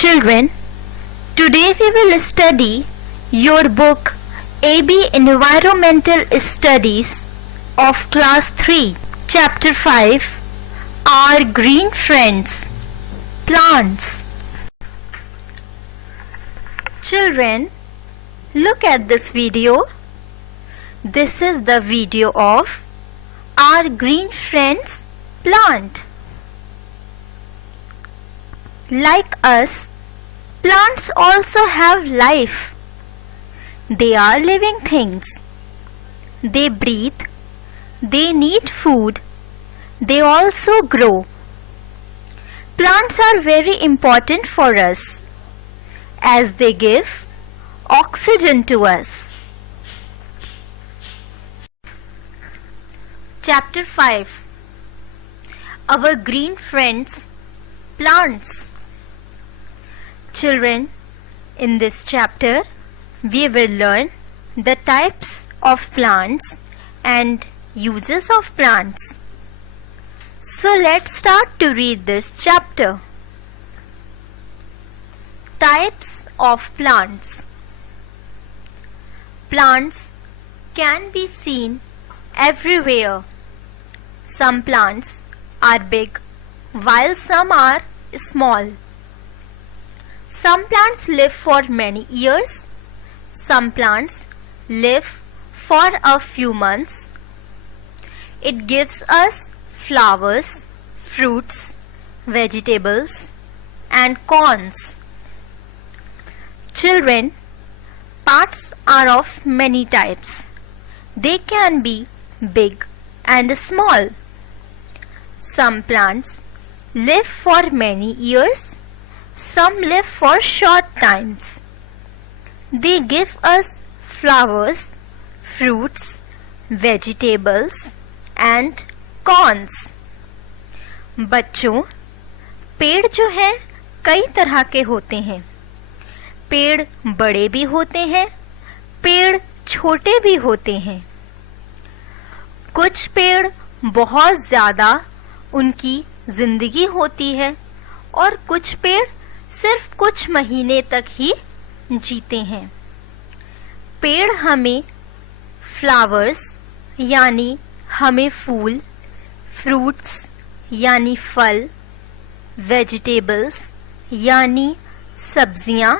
Children, today we will study your book AB Environmental Studies of Class 3, Chapter 5, Our Green Friends, Plants. Children, look at this video. This is the video of Our Green Friends plant. Like us, plants also have life. They are living things. They breathe. They need food. They also grow. Plants are very important for us as they give oxygen to us. Chapter 5. Our Green Friends, Plants. Children, in this chapter, we will learn the types of plants and uses of plants. So let's start to read this chapter. Types of plants. Plants can be seen everywhere. Some plants are big, while some are small. Some plants live for many years. Some plants live for a few months. It gives us flowers, fruits, vegetables, and corns. Children, plants are of many types. They can be big and small. Some plants live for many years. Some live for short times. They give us flowers, fruits, vegetables and corns. बच्चों, पेड़ जो हैं कई तरह के होते हैं. पेड़ बड़े भी होते हैं, पेड़ छोटे भी होते हैं. कुछ पेड़ बहुत ज़्यादा उनकी जिंदगी होती है और कुछ पेड़ सिर्फ कुछ महीने तक ही जीते हैं. पेड़ हमें फ्लावर्स यानी हमें फूल, फ्रूट्स यानी फल, वेजिटेबल्स यानी सब्जियां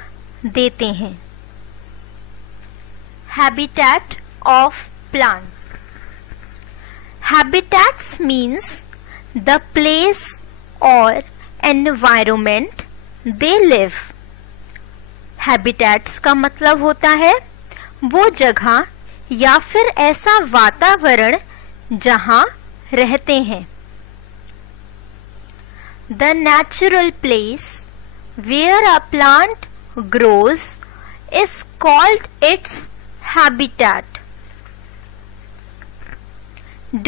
देते हैं. Habitat of plants. Habitats means the place or environment they live. Habitats का मतलब होता है वो जगह या फिर ऐसा वातावरण जहां रहते हैं. The natural place where a plant grows is called its habitat.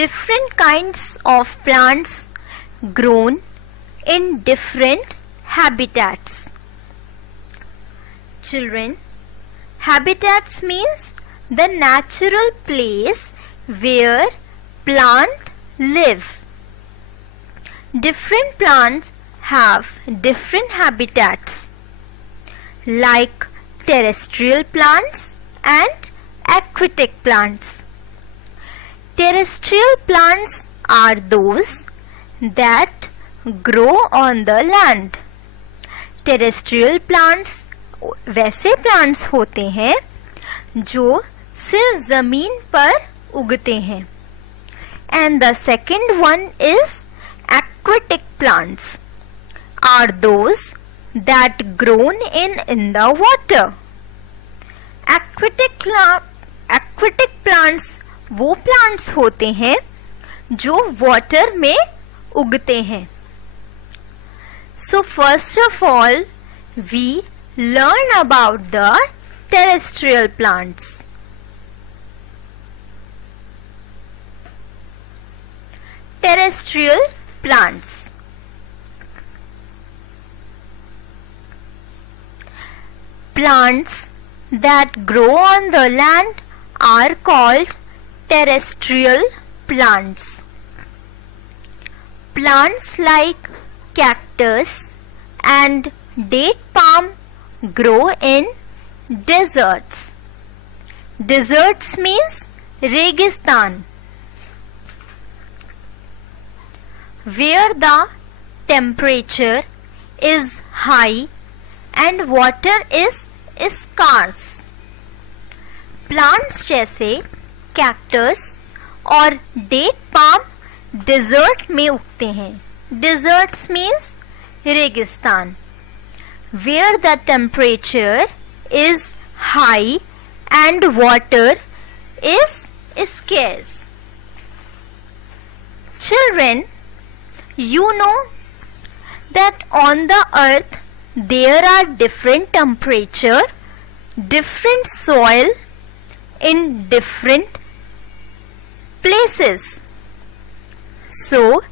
Different kinds of plants grown in different habitats. Children, habitats means the natural place where plants live. Different plants have different habitats, like terrestrial plants and aquatic plants. Terrestrial plants are those that grow on the land. Terrestrial plants वैसे plants होते हैं जो सिर्फ जमीन पर उगते हैं. And the second one is aquatic plants are those that grown in the water. Aquatic plants वो प्लांट्स होते हैं जो वाटर में उगते हैं. So first of all, we learn about the terrestrial plants. Terrestrial plants. Plants that grow on the land are called terrestrial plants. Plants like cactus and date palm grow in deserts. Deserts means Registan, where the temperature is high and water is scarce. Plants जैसे cactus और date palm dessert में उगते हैं. Desserts means रेगिस्तान. Where the temperature is high and water is scarce. Children, you know that on the earth there are different temperature, different soil in different places. So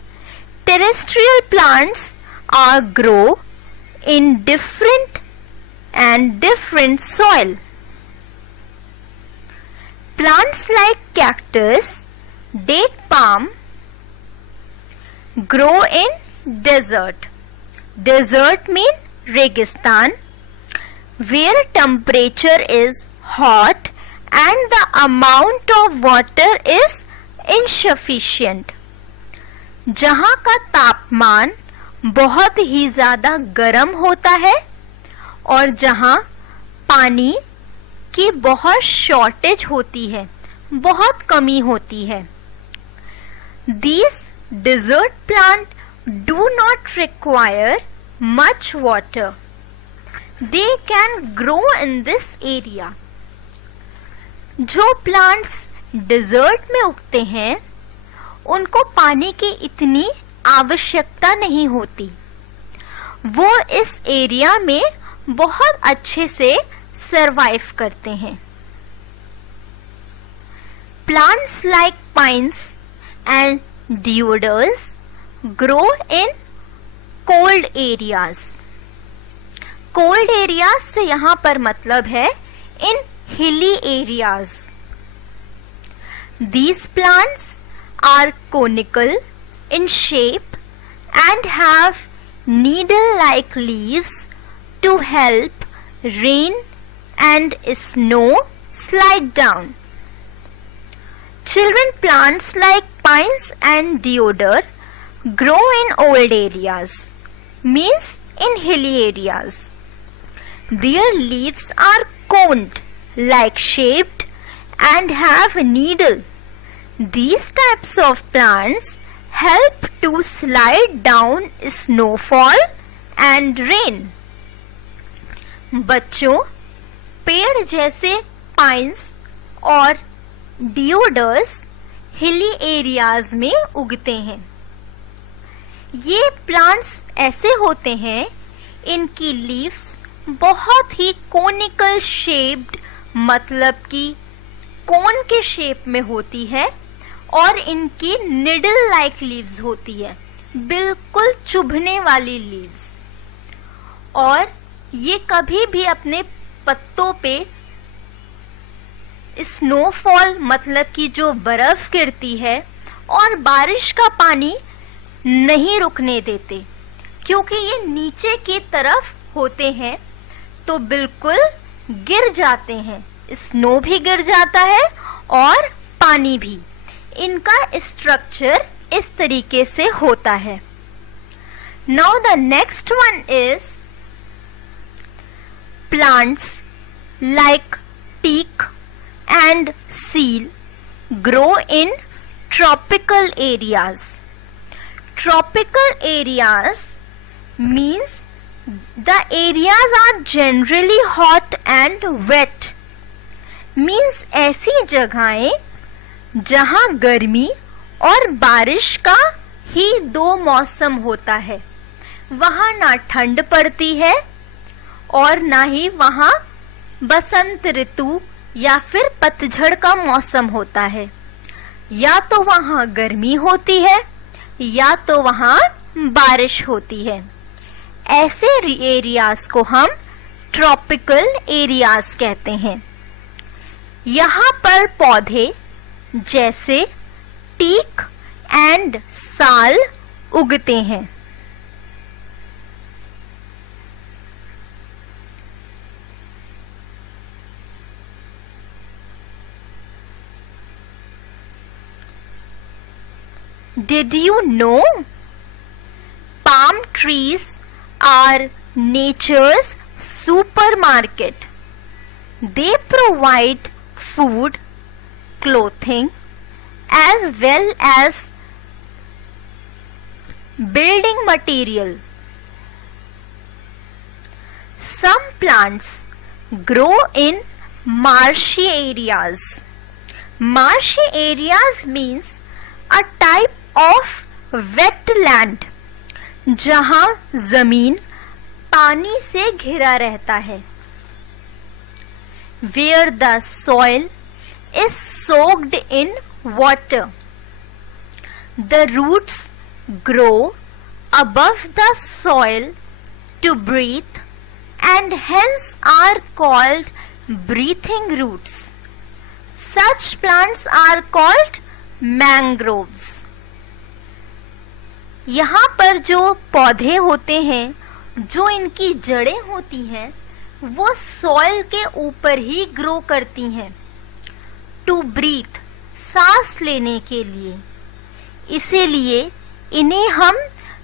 terrestrial plants are grow in different soil. Plants like cactus, date palm grow in desert. Desert mean Registan, where temperature is hot and the amount of water is insufficient. जहाँ का तापमान बहुत ही ज़्यादा गर्म होता है और जहाँ पानी की बहुत शॉर्टेज होती है, बहुत कमी होती है. These desert plants do not require much water. They can grow in this area. जो प्लांट्स डिजर्ट में उगते हैं उनको पानी की इतनी आवश्यकता नहीं होती. वो इस एरिया में बहुत अच्छे से सरवाइव करते हैं. Plants like pines and deodars grow in cold areas. Cold areas से यहाँ पर मतलब है in hilly areas. These plants are conical in shape and have needle-like leaves to help rain and snow slide down. Children, plants like pines and deodar grow in old areas, means in hilly areas. Their leaves are coned, like shaped, and have a needle. These types of plants help to slide down snowfall and rain. बच्चों, पेड़ जैसे pines और डियोडर्स hilly areas में उगते हैं. ये plants ऐसे होते हैं, इनकी लीव्स बहुत ही कोनिकल शेप्ड, मतलब कि कोन के शेप में होती है और इनकी निडल लाइक लीव्स होती है, बिल्कुल चुभने वाली लीव्स. और ये कभी भी अपने पत्तों पे स्नोफॉल, मतलब कि जो बर्फ गिरती है, और बारिश का पानी नहीं रुकने देते, क्योंकि ये नीचे की तरफ होते हैं तो बिल्कुल गिर जाते हैं. स्नो भी गिर जाता है और पानी भी. इनका स्ट्रक्चर इस तरीके से होता है. Now the next one is plants like teak and seal grow in tropical areas. Tropical areas means the areas are generally hot and wet. Means ऐसी जगहें जहाँ गर्मी और बारिश का ही दो मौसम होता है. वहाँ ना ठंड पड़ती है और ना ही वहाँ बसंत ऋतु या फिर पतझड़ का मौसम होता है. या तो वहाँ गर्मी होती है या तो वहाँ बारिश होती है. ऐसे एरियाज को हम ट्रॉपिकल एरियाज कहते हैं. यहाँ पर पौधे जैसे टीक एंड साल उगते हैं. Did you know? Palm trees are nature's supermarket. They provide food, clothing, as well as building material. Some plants grow in marshy areas. Marshy areas means a type of wetland जहां जमीन पानी से घिरा रहता है. Where the soil is soaked in water. The roots grow above the soil to breathe and hence are called breathing roots. Such plants are called mangroves. यहाँ पर जो पौधे होते हैं, जो इनकी जड़ें होती हैं, वो सॉइल के ऊपर ही ग्रो करती हैं. टू ब्रीथ, सांस लेने के लिए. इसीलिए इन्हें हम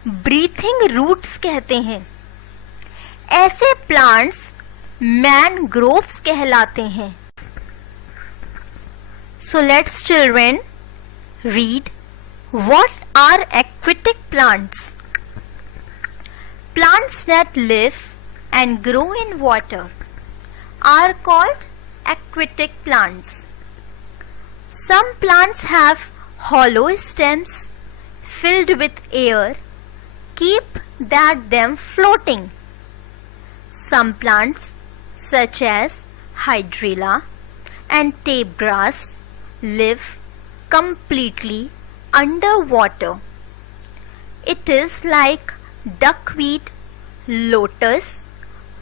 ब्रीथिंग रूट्स कहते हैं. ऐसे प्लांट्स मैनग्रोव्स कहलाते हैं. So let's children read what are aquatic plants. Plants that live and grow in water are called aquatic plants. Some plants have hollow stems filled with air, keep them floating. Some plants such as hydrilla and tape grass live completely underwater. It is like duckweed, lotus,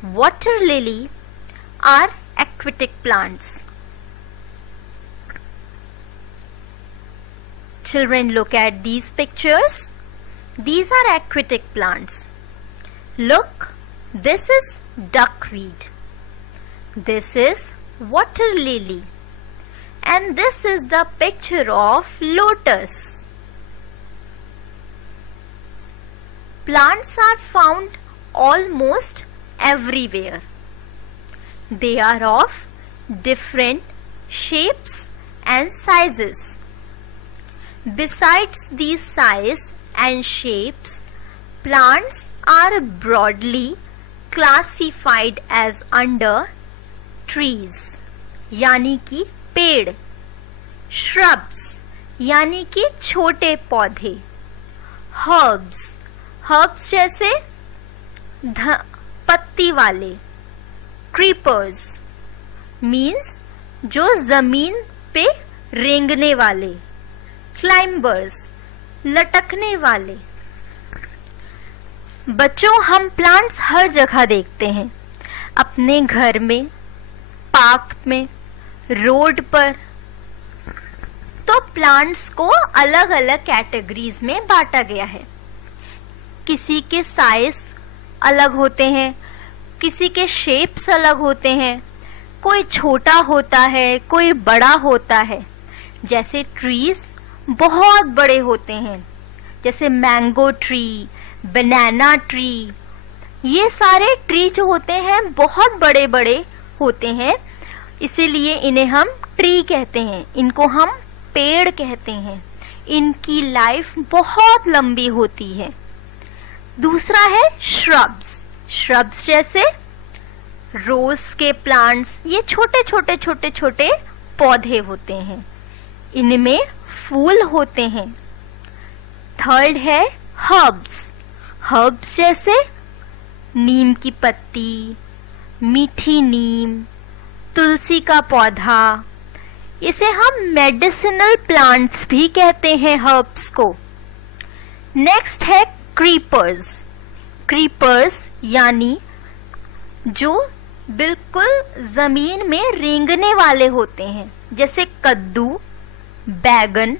water lily are aquatic plants. Children, look at these pictures. These are aquatic plants. Look, this is duckweed. This is water lily. And this is the picture of lotus. Plants are found almost everywhere. They are of different shapes and sizes. Besides these size and shapes, plants are broadly classified as under trees, यानी कि पेड़, shrubs, यानी कि छोटे पौधे, herbs, herbs जैसे पत्ती वाले, creepers means जो जमीन पे रेंगने वाले, climbers लटकने वाले. बच्चों, हम प्लांट्स हर जगह देखते हैं. अपने घर में, पार्क में, रोड पर. तो प्लांट्स को अलग अलग कैटेगरीज में बांटा गया है. किसी के साइज अलग होते हैं, किसी के शेप्स अलग होते हैं. कोई छोटा होता है, कोई बड़ा होता है. जैसे ट्रीज बहुत बड़े होते हैं, जैसे मैंगो ट्री, बनाना ट्री. ये सारे ट्री जो होते हैं बहुत बड़े बड़े होते हैं, इसीलिए इन्हें हम ट्री कहते हैं. इनको हम पेड़ कहते हैं. इनकी लाइफ बहुत लंबी होती है. दूसरा है श्रब्स. श्रब्स जैसे रोज के प्लांट्स, ये छोटे छोटे छोटे छोटे पौधे होते हैं. इनमें फूल होते हैं. थर्ड है हर्ब्स. हर्ब्स जैसे नीम की पत्ती, मीठी नीम, तुलसी का पौधा. इसे हम मेडिसिनल प्लांट्स भी कहते हैं, हर्ब्स को. नेक्स्ट है क्रीपर्स. क्रीपर्स यानी जो बिल्कुल जमीन में रेंगने वाले होते हैं, जैसे कद्दू, बैगन.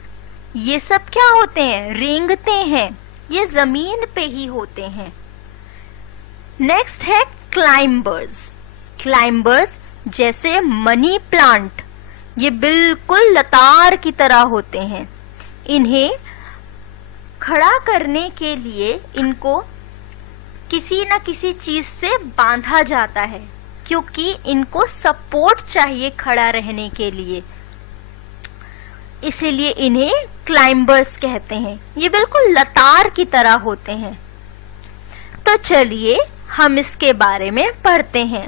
ये सब क्या होते हैं? रेंगते हैं. ये जमीन पे ही होते हैं. नेक्स्ट है क्लाइंबर्स. क्लाइंबर्स जैसे मनी प्लांट, ये बिल्कुल लतार की तरह होते हैं. इन्हें खड़ा करने के लिए इनको किसी न किसी चीज से बांधा जाता है, क्योंकि इनको सपोर्ट चाहिए खड़ा रहने के लिए, इसीलिए इन्हें क्लाइंबर्स कहते हैं। ये बिल्कुल लतार की तरह होते हैं। तो चलिए हम इसके बारे में पढ़ते हैं।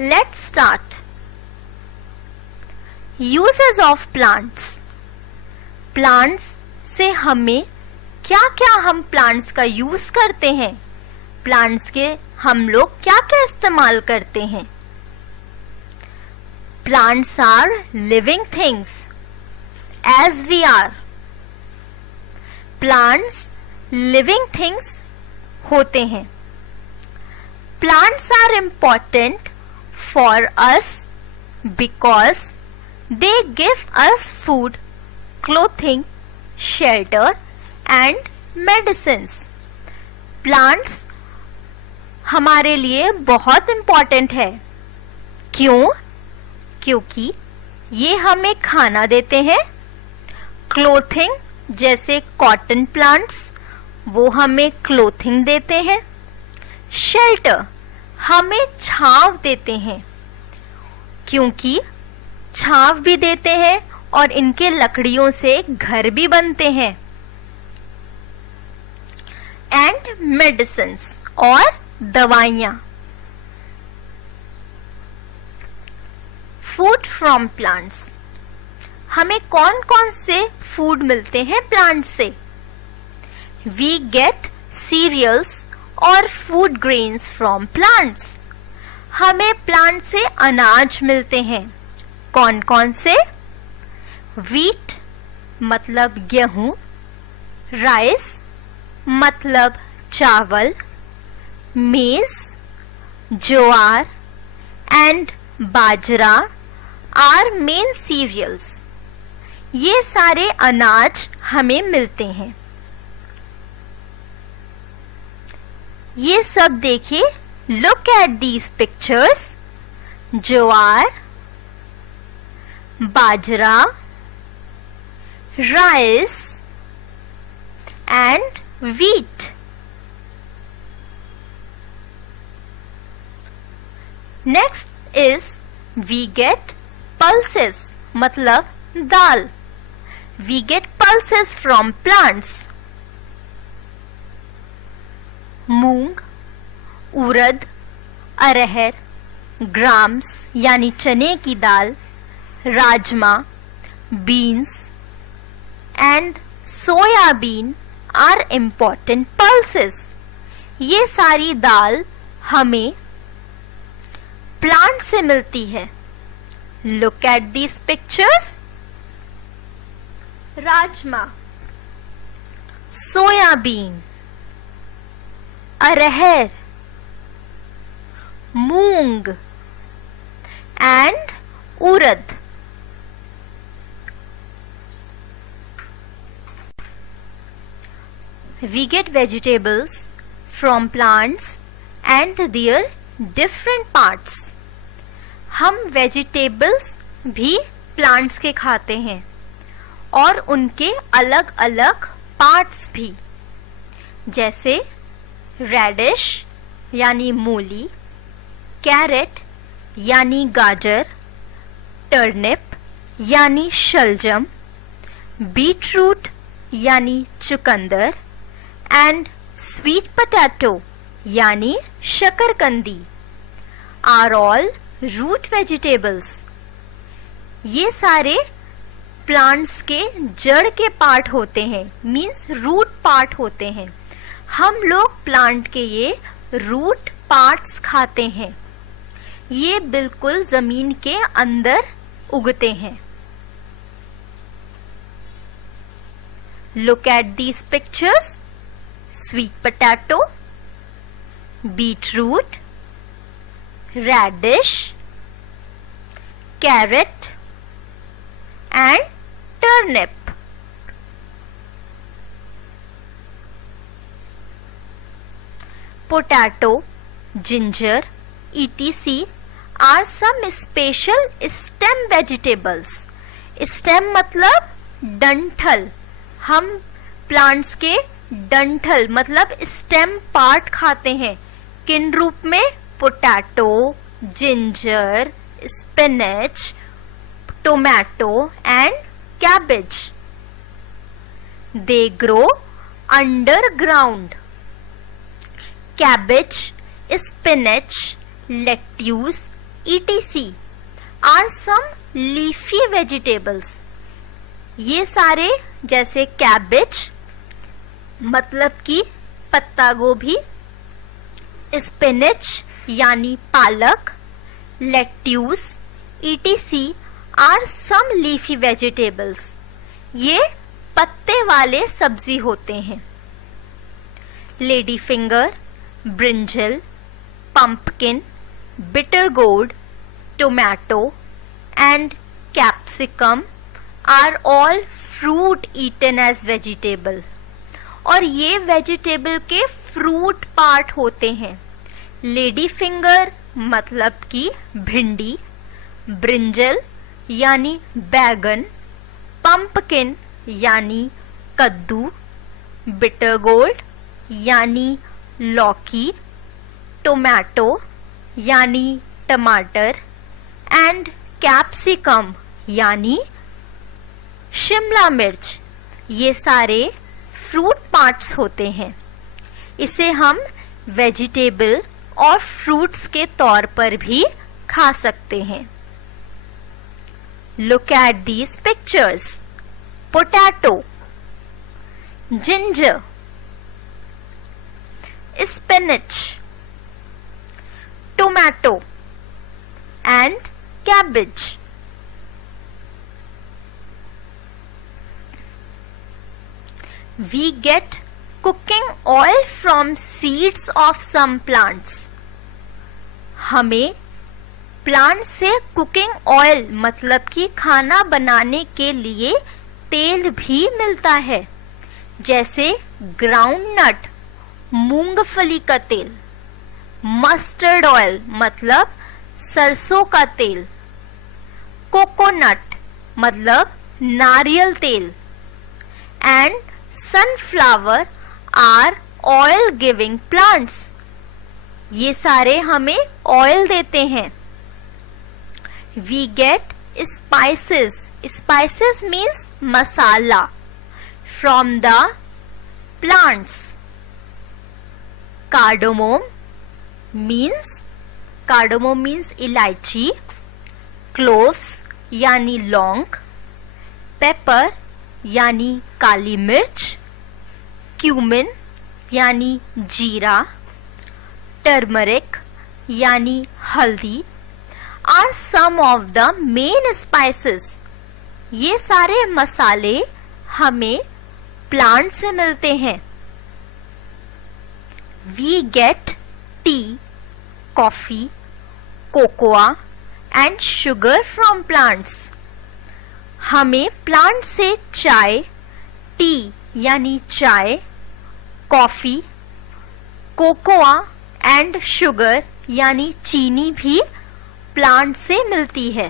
Let's start. Uses of plants. Plants से हमें क्या क्या हम प्लांट्स का यूज करते हैं, प्लांट्स के हम लोग क्या क्या इस्तेमाल करते हैं। Plants are living things as we are. Plants living things होते हैं। Plants are important for us because they give us food, clothing, shelter and medicines. Plants हमारे लिए बहुत इम्पॉर्टेंट है। क्यों? क्योंकि ये हमें खाना देते हैं, क्लोथिंग जैसे कॉटन प्लांट्स वो हमें क्लोथिंग देते हैं, शेल्टर हमें छांव देते हैं, क्योंकि छांव भी देते हैं और इनके लकड़ियों से घर भी बनते हैं, एंड मेडिसिन्स और दवाइयां। Food from plants. हमें कौन कौन से फूड मिलते हैं प्लांट से? वी गेट सीरियल्स और फूड ग्रेन्स फ्रॉम प्लांट्स। हमें प्लांट से अनाज मिलते हैं। कौन कौन से? व्हीट मतलब गेहूं, राइस मतलब चावल, maize jowar and bajra are main cereals. ये सारे अनाज हमें मिलते हैं। ये सब देखिए, look at these pictures. Jowar, bajra, rice and wheat. Next is we get pulses मतलब दाल। We get pulses from plants. Moong, urad, arhar, grams यानी चने की दाल, rajma, beans and soybean are important pulses. ये सारी दाल हमें प्लांट से मिलती है। Look at these pictures. Rajma, soybean, arhar, moong and urad. We get vegetables from plants and their different parts. हम vegetables भी plants के खाते हैं और उनके अलग अलग parts भी, जैसे radish यानी मूली, carrot यानी गाजर, turnip यानी शलजम, beetroot यानी चुकंदर एंड स्वीट पोटैटो यानी शकरकंदी आर ऑल रूट वेजिटेबल्स। ये सारे प्लांट्स के जड़ के पार्ट होते हैं, मीन्स रूट पार्ट होते हैं। हम लोग प्लांट के ये रूट पार्ट्स खाते हैं। ये बिल्कुल जमीन के अंदर उगते हैं। Look at these pictures. Sweet potato, beetroot, radish, carrot and turnip. Potato, ginger, etc. are some special stem vegetables. Stem मतलब डंठल। हम प्लांट्स के डंठल मतलब स्टेम पार्ट खाते हैं। किन रूप में? Potato, ginger, spinach, tomato and cabbage. They grow underground. Cabbage, spinach, lettuce, etc. are some leafy vegetables. ये सारे जैसे कैबेज मतलब कि पत्ता गोभी, स्पिनच यानी पालक, lettuce etc. are some leafy vegetables. ये पत्ते वाले सब्जी होते हैं। Lady finger, brinjal, pumpkin, bitter gourd, tomato and capsicum are all fruit eaten as vegetable. और ये वेजिटेबल के फ्रूट पार्ट होते हैं। लेडी फिंगर मतलब कि भिंडी, ब्रिंजल यानी बैगन, पंपकिन यानी कद्दू, बिटर गोर्ड यानी लौकी, टोमेटो यानी टमाटर एंड कैप्सिकम यानी शिमला मिर्च, ये सारे फ्रूट पार्ट्स होते हैं। इसे हम वेजिटेबल और फ्रूट्स के तौर पर भी खा सकते हैं। Look at these pictures. Potato, ginger, spinach, tomato and cabbage. We get cooking oil from seeds of some plants. हमें प्लांट से कुकिंग ऑयल मतलब कि खाना बनाने के लिए तेल भी मिलता है, जैसे ग्राउंड नट मूंगफली का तेल, मस्टर्ड ऑयल मतलब सरसों का तेल, कोकोनट मतलब नारियल तेल and sunflower are oil giving plants. ये सारे हमें ऑयल देते हैं। We get spices, spices means masala, from the plants. Cardamom means elaichi, cloves यानी लौंग, पेपर यानी काली मिर्च, क्यूमिन यानी जीरा, टर्मरिक यानी हल्दी are some of the main spices. ये सारे मसाले हमें प्लांट से मिलते हैं। We get tea, coffee, cocoa and sugar from plants. हमें प्लांट से चाय, टी यानी चाय, कॉफी, कोकोआ एंड शुगर यानी चीनी भी प्लांट से मिलती है।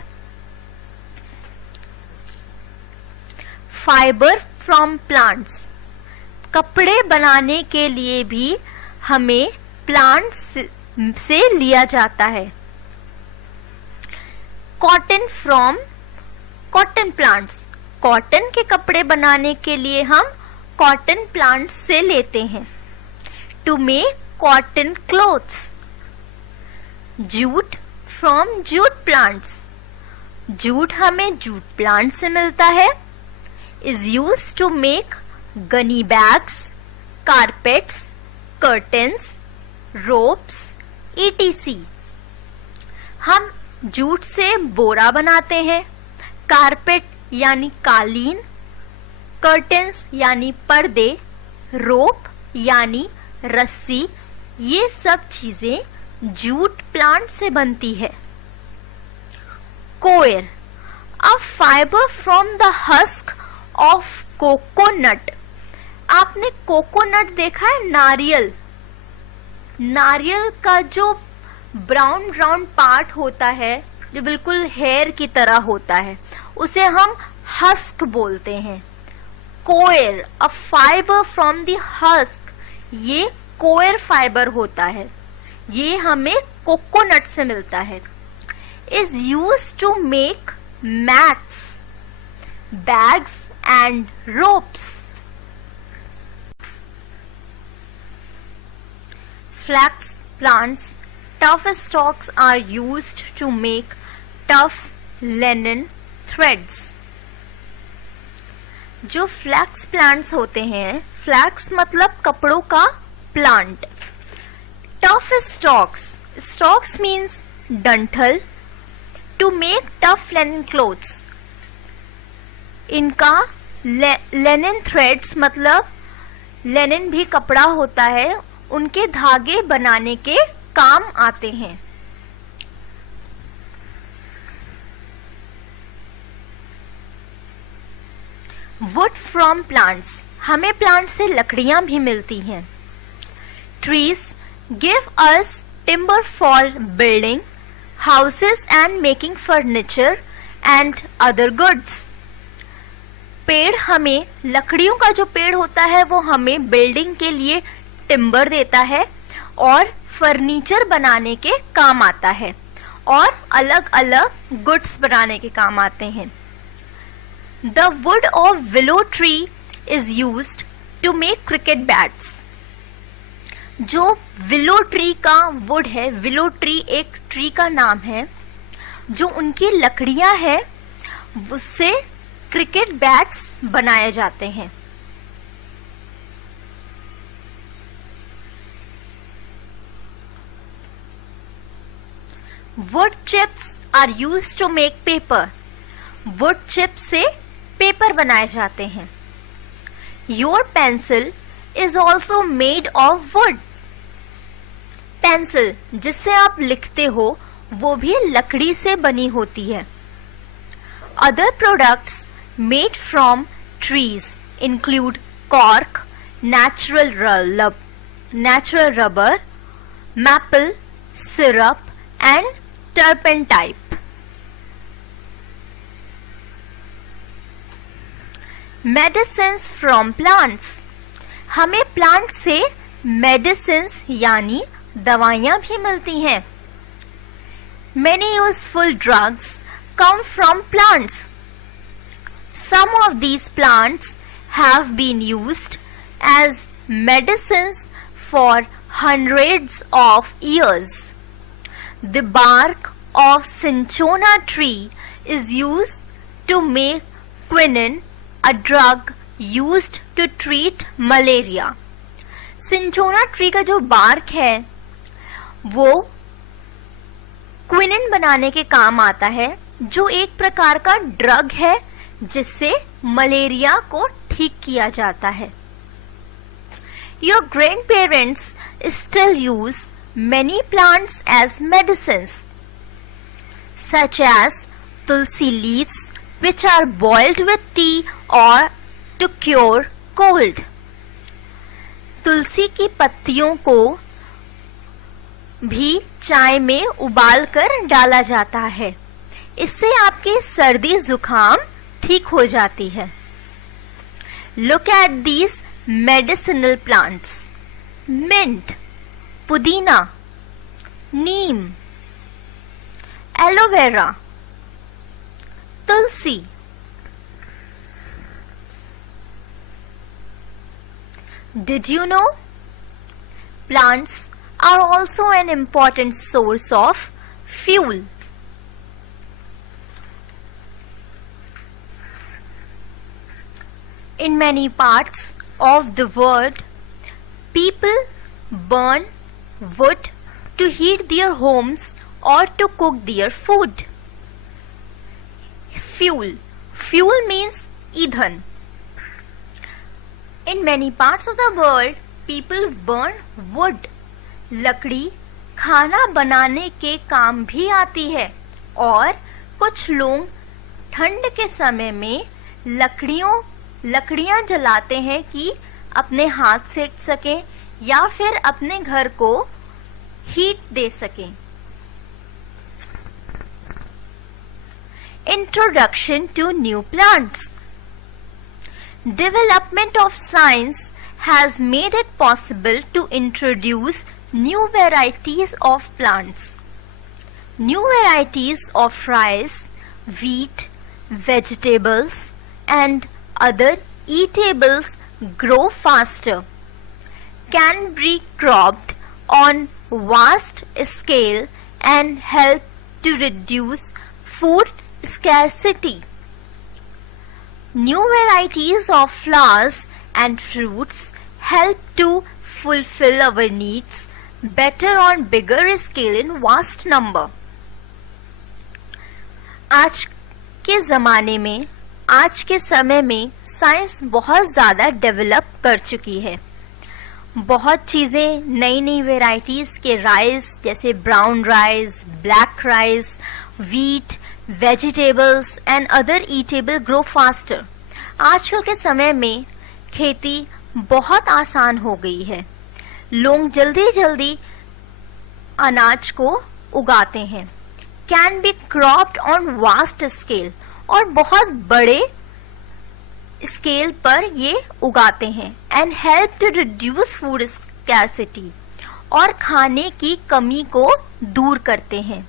फाइबर फ्रॉम प्लांट्स, कपड़े बनाने के लिए भी हमें प्लांट से लिया जाता है। Cotton from cotton plants, cotton के कपड़े बनाने के लिए हम कॉटन प्लांट्स से लेते हैं। To make cotton clothes. Jute from jute plants, jute हमें जूट प्लांट से मिलता है। Is use to make gunny bags, carpets, curtains, ropes etc. हम जूट से बोरा बनाते हैं, कारपेट यानी कालीन, कर्टन्स यानी पर्दे, रोप यानी रस्सी, ये सब चीजें जूट प्लांट से बनती है। Coir, a fibre from the husk of coconut. आपने कोकोनट देखा है? नारियल, नारियल का जो ब्राउन ब्राउन पार्ट होता है जो बिल्कुल हेयर की तरह होता है, उसे हम हस्क बोलते हैं। Coir, a fibre from the husk, ये कोयर फाइबर होता है, ये हमें कोकोनट से मिलता है. Is use to make mats, bags and ropes. Flax plants, tough stalks are used to make tough linen threads. जो फ्लैक्स प्लांट्स होते हैं, फ्लैक्स मतलब कपड़ों का plant. Tough stalks, stalks means डंठल, to make tough linen clothes. इनका linen threads मतलब linen भी कपड़ा होता है, उनके धागे बनाने के काम आते हैं. वुड फ्रॉम प्लांट्स, हमें प्लांट से लकड़ियां भी मिलती हैं. Trees give us timber for building houses and making furniture and other goods. पेड़ हमें, लकड़ियों का जो पेड़ होता है वो हमें बिल्डिंग के लिए टिम्बर देता है और फर्नीचर बनाने के काम आता है और अलग अलग गुड्स बनाने के काम आते हैं. The wood of willow tree is used to make cricket bats. जो विलो ट्री का वुड है, विलो ट्री एक ट्री का नाम है, जो उनकी लकड़ियां हैं उससे क्रिकेट बैट्स बनाए जाते हैं. Wood chips are used to make paper. Wood chips से पेपर बनाए जाते हैं. Your pencil is also made of wood. Pencil जिससे आप लिखते हो वो भी लकड़ी से बनी होती है. Other products made from trees include cork, natural rubber, maple syrup and turpentine. Medicines from plants, हमें प्लांट से मेडिसिन्स यानी दवाइयां भी मिलती हैं. Many useful drugs come from plants. Some of these plants have been used as medicines for hundreds of years. The bark of cinchona tree is used to make quinine, a drug used to treat malaria. cinchona tree का जो bark है वो quinine बनाने के काम आता है, जो एक प्रकार का ड्रग है जिससे मलेरिया को ठीक किया जाता है. Your grandparents still use many plants as medicines, such as tulsi leaves, which are boiled with tea or to cure cold. तुलसी की पत्तियों को भी चाय में उबालकर डाला जाता है, इससे आपकी सर्दी जुकाम ठीक हो जाती है. Look at these medicinal plants. Mint, pudina, neem, aloe vera, tulsi. Did you know? Plants are also an important source of fuel. In many parts of the world, people burn wood to heat their homes or to cook their food. Fuel. Fuel means ईंधन. In many parts of the world, people burn wood. लकड़ी खाना बनाने के काम भी आती है और कुछ लोग ठंड के समय में लकड़ियां जलाते हैं कि अपने हाथ सेक सकें या फिर अपने घर को हीट दे सकें. Introduction to new plants. Development of science has made it possible to introduce new varieties of plants. New varieties of rice, wheat, vegetables, and other eatables grow faster, can be cropped on vast scale and help to reduce food scarcity. New varieties of flowers and fruits help to fulfill our needs better on bigger scale in vast number. आज के ज़माने में, आज के समय में science बहुत ज़्यादा डेवलप कर चुकी है. बहुत चीज़ें, नई नई वेराइटीज़ के राइस जैसे brown rice, black rice, wheat, vegetables and other eatable grow faster. आजकल के समय में खेती बहुत आसान हो गई है. लोग जल्दी जल्दी अनाज को उगाते हैं. Can be cropped on vast scale, और बहुत बड़े स्केल पर ये उगाते हैं. And help to reduce food scarcity, और खाने की कमी को दूर करते हैं.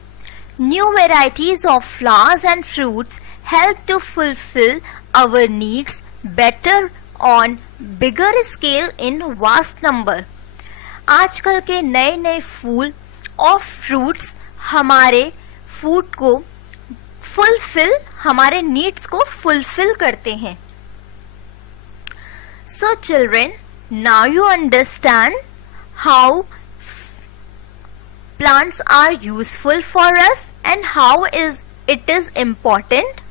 New varieties of flowers and fruits help to fulfill our needs better on bigger scale in vast number. आजकल के नए नए फूल और फ्रूट्स हमारे फूड को हमारे नीड्स को फुलफिल करते हैं. So children, now you understand how plants are useful for us and how it is important.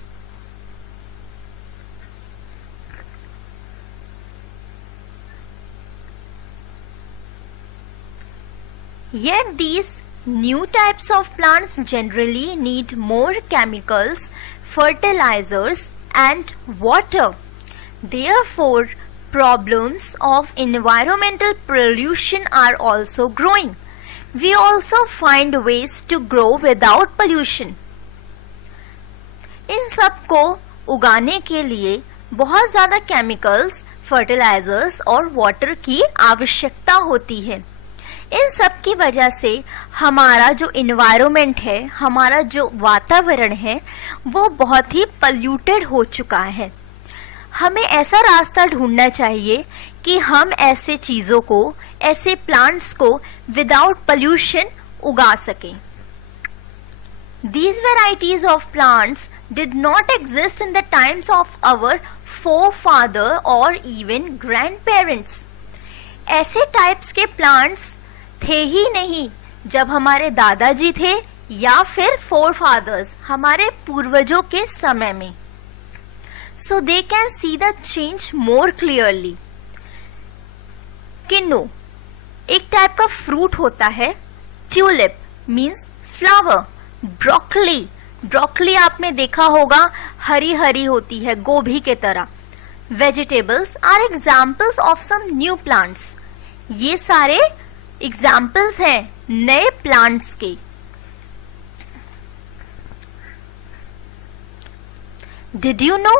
Yet these new types of plants generally need more chemicals, fertilizers and water. Therefore, problems of environmental pollution are also growing. We also find ways to grow without pollution. इन सब को उगाने के लिए बहुत ज़्यादा chemicals, fertilisers और water की आवश्यकता होती है. इन सब की वजह से हमारा जो एनवायरनमेंट है, हमारा जो वातावरण है, वो बहुत ही पल्यूटेड हो चुका है. हमें ऐसा रास्ता ढूंढना चाहिए कि हम ऐसे चीज़ों को, ऐसे प्लांट्स को विदाउट पोल्यूशन उगा सकें. These varieties of plants did not exist in the times of our forefather or even grandparents. ऐसे टाइप्स के प्लांट्स थे ही नहीं जब हमारे दादाजी थे या फिर फोरफादर्स, हमारे पूर्वजों के समय में. So they can see the change more clearly. किन्नू एक टाइप का फ्रूट होता है. Tulip means flower. ब्रोकली आपने देखा होगा, हरी हरी होती है गोभी के तरह. Vegetables are examples of some new plants. ये सारे एग्जाम्पल्स हैं नए प्लांट्स के. Did you know?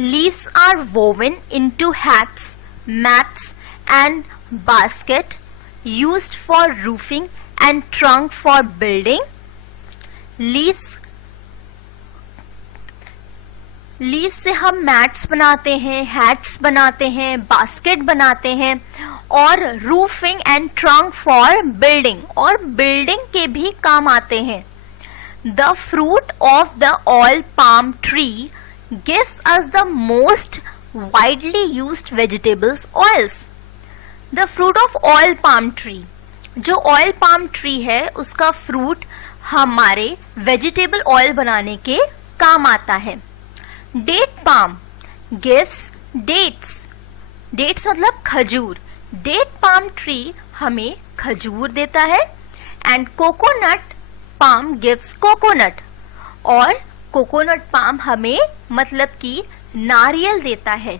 Leaves are woven into hats, mats and basket used for roofing and trunk for building. Leaves से हम मैट्स बनाते हैं, हैट्स बनाते हैं, बास्केट बनाते हैं, और roofing and trunk for building, और बिल्डिंग के भी काम आते हैं. The fruit of the oil palm tree gives us the most widely used vegetables oils. The fruit of oil palm tree, जो oil palm tree है, उसका fruit हमारे vegetable oil बनाने के काम आता है. Date palm gives dates. Dates मतलब खजूर. Date palm tree हमें खजूर देता है. And coconut palm gives coconut, और कोकोनट पाम हमें मतलब कि नारियल देता है.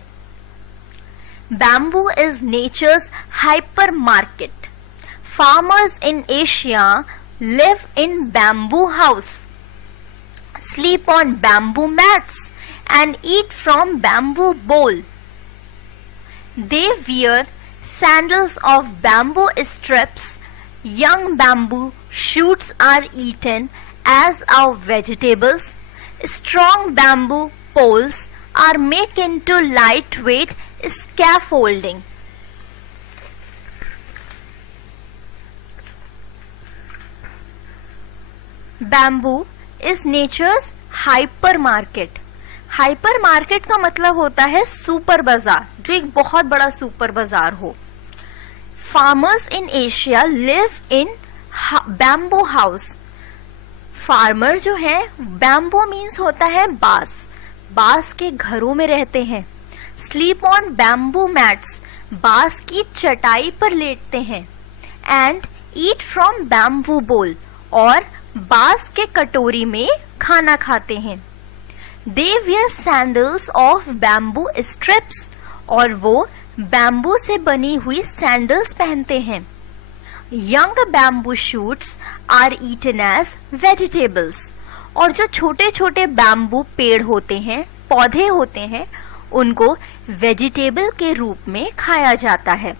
Bamboo is nature's hypermarket. Farmers in Asia live in bamboo house, sleep on bamboo mats and eat from bamboo bowl. They wear sandals of bamboo strips. Young bamboo shoots are eaten as our vegetables. Strong bamboo poles are made into lightweight scaffolding. Bamboo is nature's hypermarket. Hypermarket का मतलब होता है super बाजार, जो एक बहुत बड़ा super बाजार हो. Farmers in Asia live in bamboo house. Farmer जो है, बैम्बू मीन्स होता है बांस, बांस के घरों में रहते हैं. स्लीप ऑन बैम्बू मैट्स, बांस की चटाई पर लेटते हैं. एंड ईट फ्रॉम बैम्बू बोल, और बांस के कटोरी में खाना खाते हैं. They wear sandals of bamboo strips, और वो बैम्बू से बनी हुई सैंडल्स पहनते हैं. Young bamboo shoots are eaten as vegetables, और जो छोटे छोटे बैम्बू पेड़ होते हैं, पौधे होते हैं, उनको वेजिटेबल के रूप में खाया जाता है.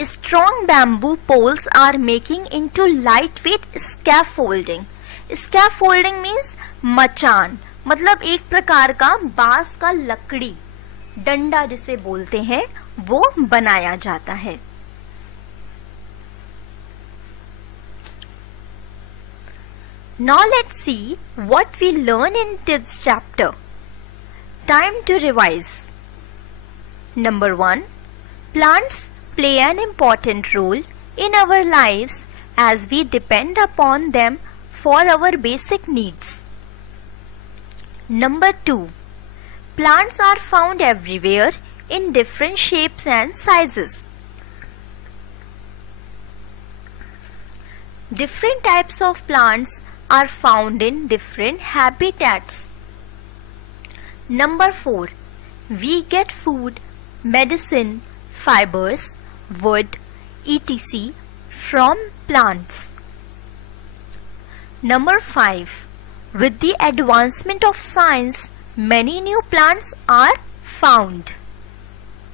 Strong bamboo poles are making into lightweight scaffolding. Scaffolding means मचान, मतलब एक प्रकार का बांस का लकड़ी, डंडा जिसे बोलते हैं, वो बनाया जाता है. Now let's see what we learn in this chapter. Time to revise. Number 1. Plants play an important role in our lives as we depend upon them for our basic needs. Number 2. Plants are found everywhere in different shapes and sizes. Different types of plants are found in different habitats. Number 4. We get food, medicine, fibers, wood, etc. from plants. Number 5. With the advancement of science, many new plants are found.